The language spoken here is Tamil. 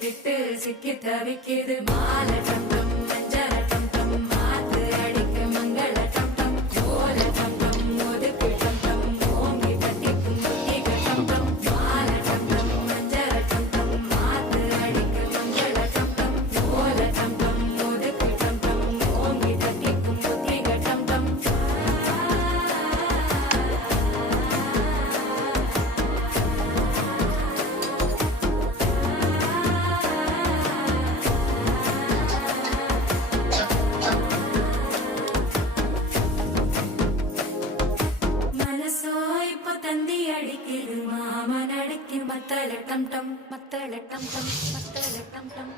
விட்டு சிக்கி தவிக்குது மாலை டம் டம் மஞ்சள டம் டம் மாத்து அடிக்க மங்கள டம் டம் ஓல டம் டம் ஒதுக்கு டம் டம் ஓங்கி தட்டிக்கும் புத்திக டம் டம் மாலை டம் டம் மஞ்சள டம் டம் மாத்து அடிக்க மங்கள டம் டம் ஓல டம் டம் ஒதுக்கு டம் டம் ஓங்கி தட்டிக்கும் புத்திக டம் டம் മനസ്സോ ഇപ്പൊ തന്തി അടിക്കിത് മാമനടിക്ക് മത്തല ടം ടം മത്തല ടം ടം മത്തല ടം ടം